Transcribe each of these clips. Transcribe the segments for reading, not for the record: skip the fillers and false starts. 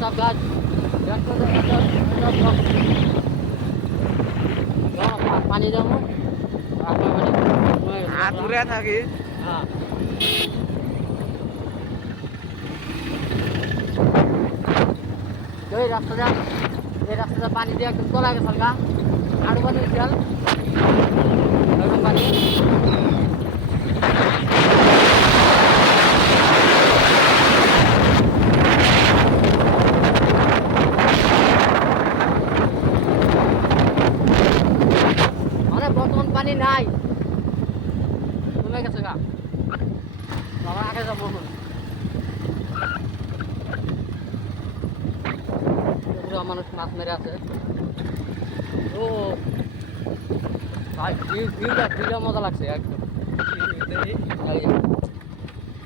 সব গাছ পানি দেবো দূরে থাকি। হ্যাঁ এই রাস্তাটা পানি দিয়ে একদম তোলা গেছে গা আরো পানি উঠাল পানি মানে বর্তমান পানি নাই কমে গেছে গা বাবার আগে যাবো মানুষ মাছ মেরে আছে ও ভাই ভিউটা মজা লাগছে একদম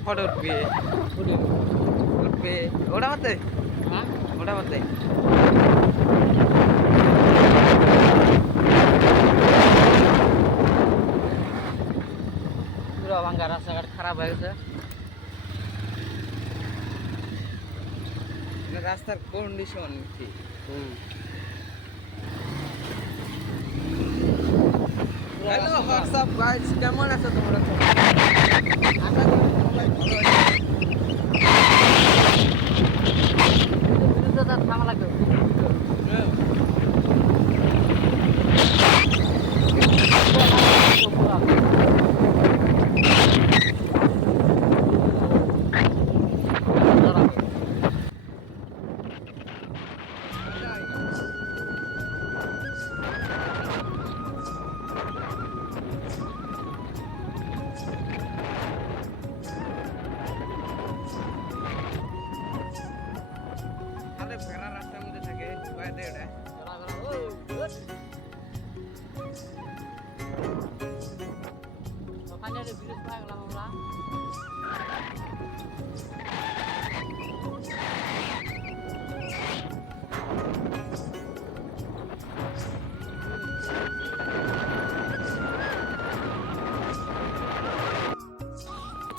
ফটো উঠবে ওটা মতে হ্যাঁ ওটা মতে পুরো ভাঙ্গা রাস্তাঘাট খারাপ হয়ে গেছে রাস্তার কন্ডিশন কি হ্যালো হোয়াটসঅ্যাপ গাইস কেমন আছো তোমরা আশা করি সবাই ভালো আছো থামা লাগবে ফেরা রাস্তার মধ্যে থাকে বাইরে এটা ওখানে ব্রিজ পাই গেলাম আমরা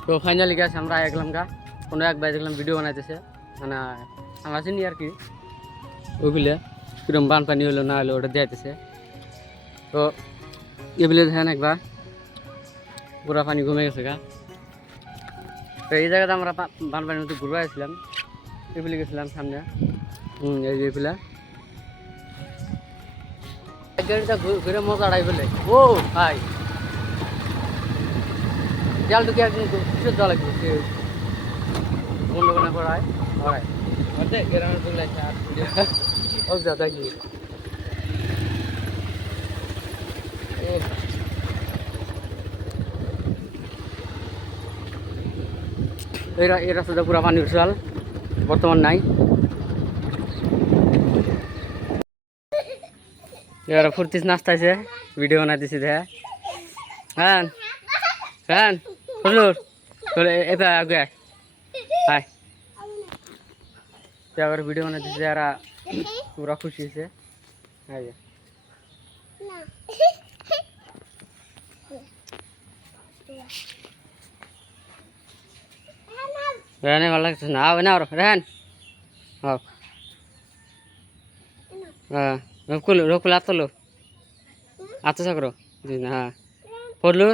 তো ফাইনালি গেছে আমরা গেলাম গা কোনো এক ভাই দেখলাম ভিডিও বানাইতেছে মানে আমরা চিনি আর কি ওইগুলো কিরম বানপানি হলো না হলো ওটা দিয়েছে তো এগুলো দেখেন একবার পুরা পানি কমে গেছে গা তো এই জায়গাতে আমরা বানপানির মধ্যে ঘুরবা আসছিলাম এগুলি গেছিলাম সামনে এই যে এগুলা গাড়িটা ঘুরে মজা আড়াই বলে ও ভাই জালটু কি একদিন কিসের জল লাগবে বন্ধ করে করায় হয় গ্রামের চলে আসে আর ও দাদা কি এই রাস্তাটা পুরো পানি উঠাল বর্তমান নাই এবার ফুর্তিস নাচতেছে ভিডিও বানাইতেছি দেখা হ্যাঁ হ্যাঁ হুজুর এটা আগে হাই এবার ভিডিও বানাইতেছে যারা পুরা খুশি হয়েছে রেহানে ভালো লাগছে না হবে না রেহান হোক হ্যাঁ রকুল রকুল আতলো আতো সাকরো হ্যাঁ পড়লো